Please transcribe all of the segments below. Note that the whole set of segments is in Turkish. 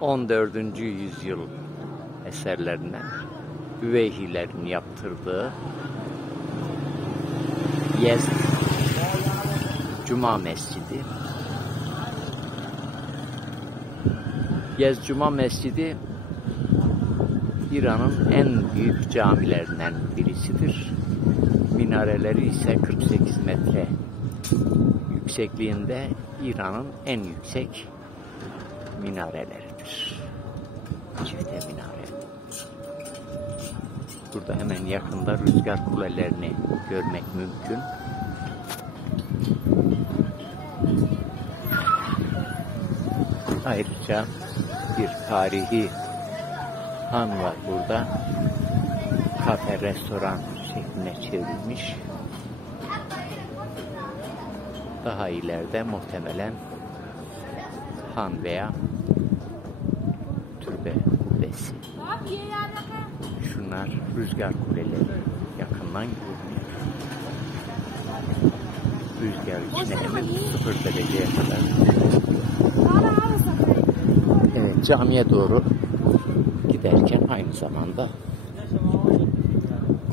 14. yüzyıl eserlerinden Büveyhilerin yaptırdığı Yezd Cuma Mescidi. Yezd Cuma Mescidi İran'ın en büyük camilerinden birisidir. Minareleri ise 48 metre yüksekliğinde, İran'ın en yüksek minareleridir. Çifte minare. Burada hemen yakında rüzgar kulelerini görmek mümkün. Ayrıca bir tarihi han var burada. Kafe, restoran şekline çevrilmiş. Daha ileride muhtemelen han veya türbe kubbesi. Şunlar rüzgar kuleleri, yakından görünüyor. Rüzgar içine hemen 0 dereceye kadar. Evet, camiye doğru giderken aynı zamanda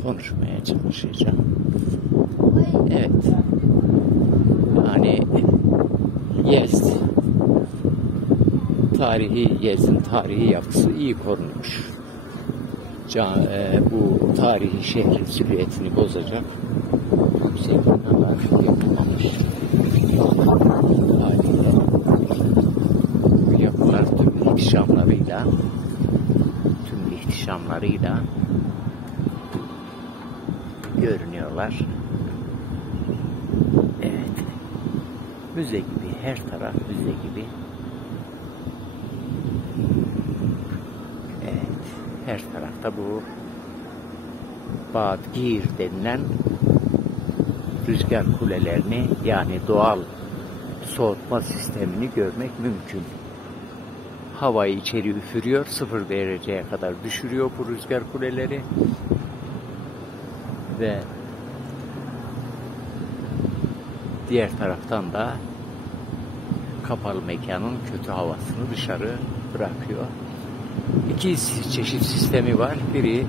konuşmaya çalışacağım. Evet. Yani Yezd Yezd'in tarihi yapısı iyi korunmuş. Bu tarihi şehrin silüetini bozacak yüksek binalar yapılmamış. Haliyle bu yapılar tüm ihtişamlarıyla görünüyorlar. Evet. Müze gibi, her taraf müze gibi. Evet. Her tarafta bu Badgir denilen rüzgar kulelerini, yani doğal soğutma sistemini görmek mümkün. Havayı içeri üfürüyor, 0 dereceye kadar düşürüyor bu rüzgar kuleleri ve diğer taraftan da kapalı mekanın kötü havasını dışarı bırakıyor. İki çeşit sistemi var. Biri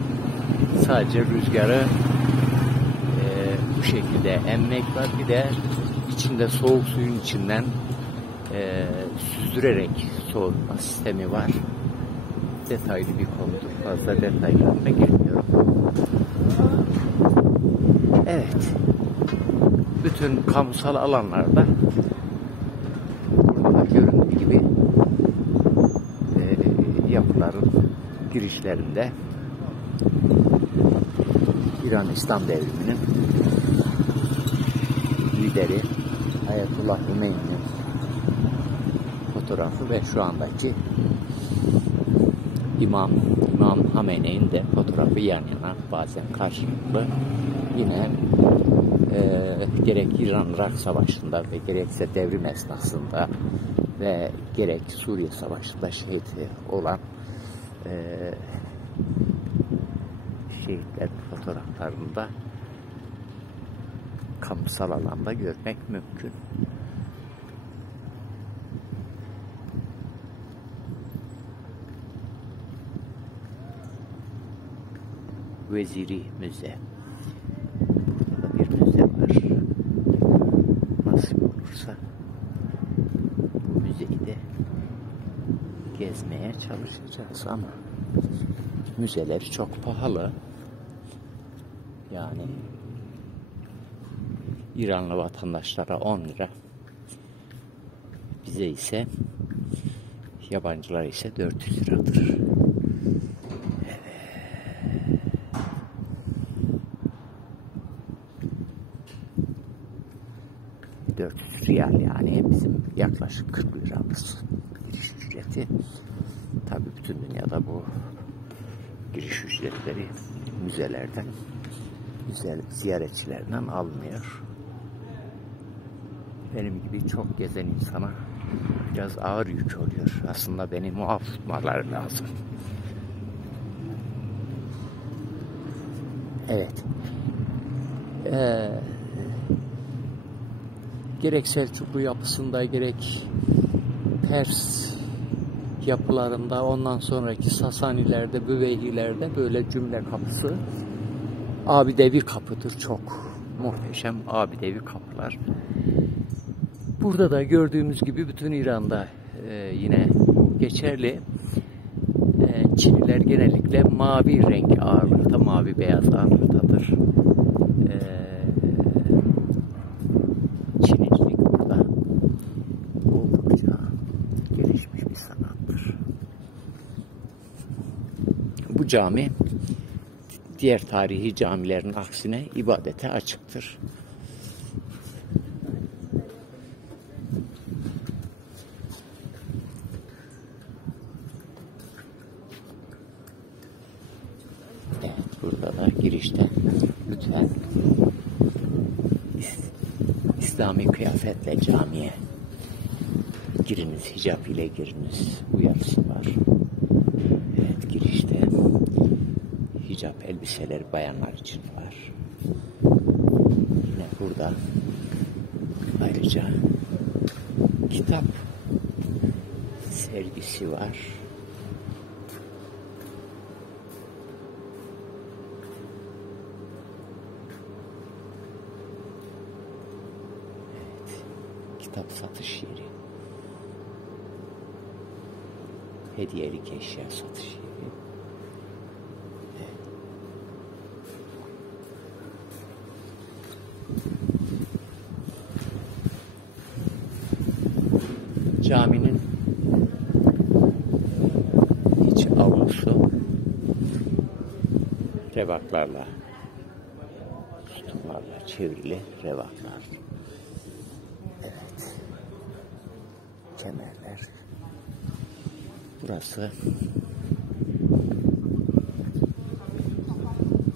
sadece rüzgarı bu şekilde emmek var. Bir de içinde soğuk suyun içinden süzdürerek soğutma sistemi var. Detaylı bir konudur. Fazla detaylarına girmiyorum. Evet. Bütün kamusal alanlarda burada göründüğü gibi yapıların girişlerinde İran İslam Devrimi'nin lideri Ayetullah Hümeyni'nin fotoğrafı ve şu andaki İmam Hamene'nin de fotoğrafı yan yana, bazen karşılıklı. Yine gerek İran-Irak Savaşı'nda ve gerekse devrim esnasında ve gerek Suriye Savaşı'nda şehit olan şehitlerin fotoğraflarını da kamusal alanda görmek mümkün. Veziri Müze. Burada da bir müze var. Nasip olursa bu müzeyi de gezmeye çalışacağız ama müzeler çok pahalı. Yani İranlı vatandaşlara 10 lira. Bize ise, yabancılar ise 400 liradır. 400 riyal, yani bizim yaklaşık 40 liramız giriş ücreti. Tabii bütün dünyada bu giriş ücretleri müzelerden, ziyaretçilerinden alınıyor. Benim gibi çok gezen insana biraz ağır yük oluyor. Aslında beni muaf tutmaları lazım. Evet. Gerek Selçuklu yapısında, gerek Pers yapılarında, ondan sonraki Sasanilerde, Büveyhilerde böyle cümle kapısı abidevi kapıdır. Çok muhteşem abidevi kapılar. Burada da gördüğümüz gibi bütün İran'da yine geçerli. Çiniler genellikle mavi renk ağırlıkta, mavi beyaz ağırlıktadır. Çinicilik burada oldukça gelişmiş bir sanattır. Bu cami diğer tarihi camilerin aksine ibadete açıktır. Burada da girişte lütfen İslami kıyafetle camiye giriniz, hicap ile giriniz uyarısı var. Evet, girişte hicap elbiseleri bayanlar için var. Yine burada ayrıca kitap sergisi var. Kitap satış yeri. Hediyelik eşya satış yeri. Evet. Caminin iç avlusu revaklarla, sütunlarla çevrili revaklar. Evet. Kemerler. Burası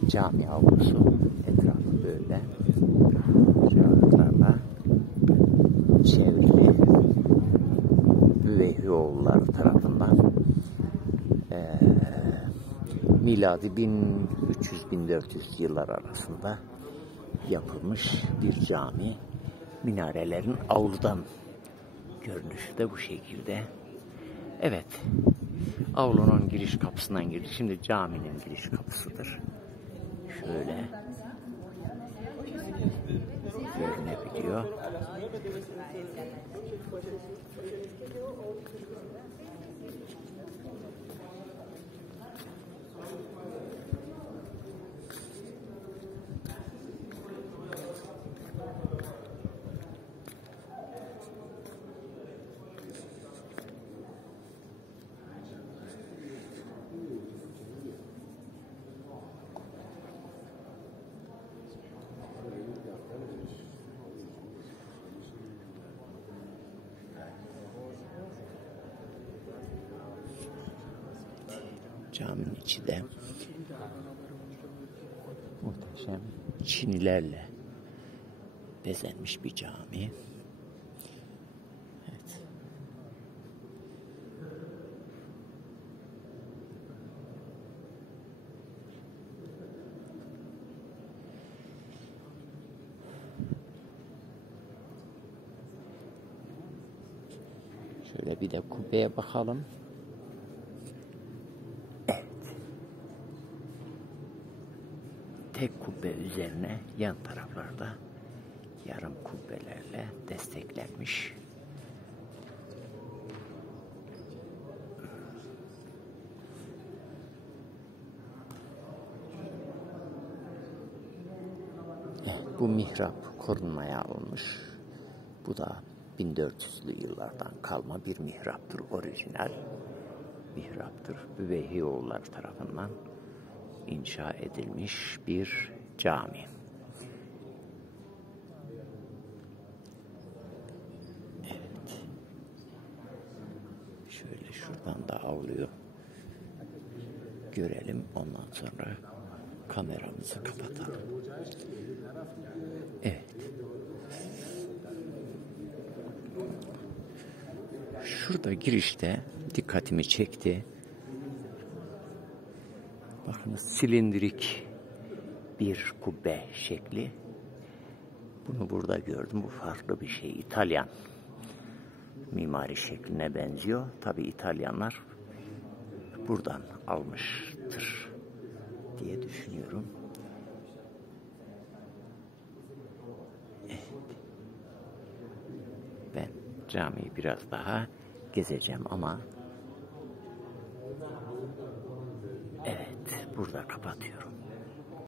cami avlusu. Etrafı böyle revaklarla çevrili. Büveyhioğulları tarafından miladi 1300-1400 yıllar arasında yapılmış bir cami. Minarelerin avludan görünüşü de bu şekilde. Evet, avlunun giriş kapısından girdik. Şimdi caminin giriş kapısıdır. Şöyle görünebiliyor. Caminin içi de muhteşem çinilerle bezenmiş bir cami. Evet. Şöyle bir de kubbeye bakalım. Tek kubbe üzerine yan taraflarda yarım kubbelerle desteklenmiş. Bu mihrap korunmaya alınmış. Bu da 1400'lü yıllardan kalma bir mihraptır. Orijinal mihraptır. Büveyhioğulları tarafından inşa edilmiş bir cami. Evet. Şöyle şuradan da avluyu görelim. Ondan sonra kameramızı kapatalım. Evet. Şurada girişte dikkatimi çekti. Bakınız, silindirik bir kubbe şekli. Bunu burada gördüm. Bu farklı bir şey. İtalyan mimari şekline benziyor. Tabi İtalyanlar buradan almıştır diye düşünüyorum. Evet. Ben camiyi biraz daha gezeceğim ama evet, burada kapatıyorum.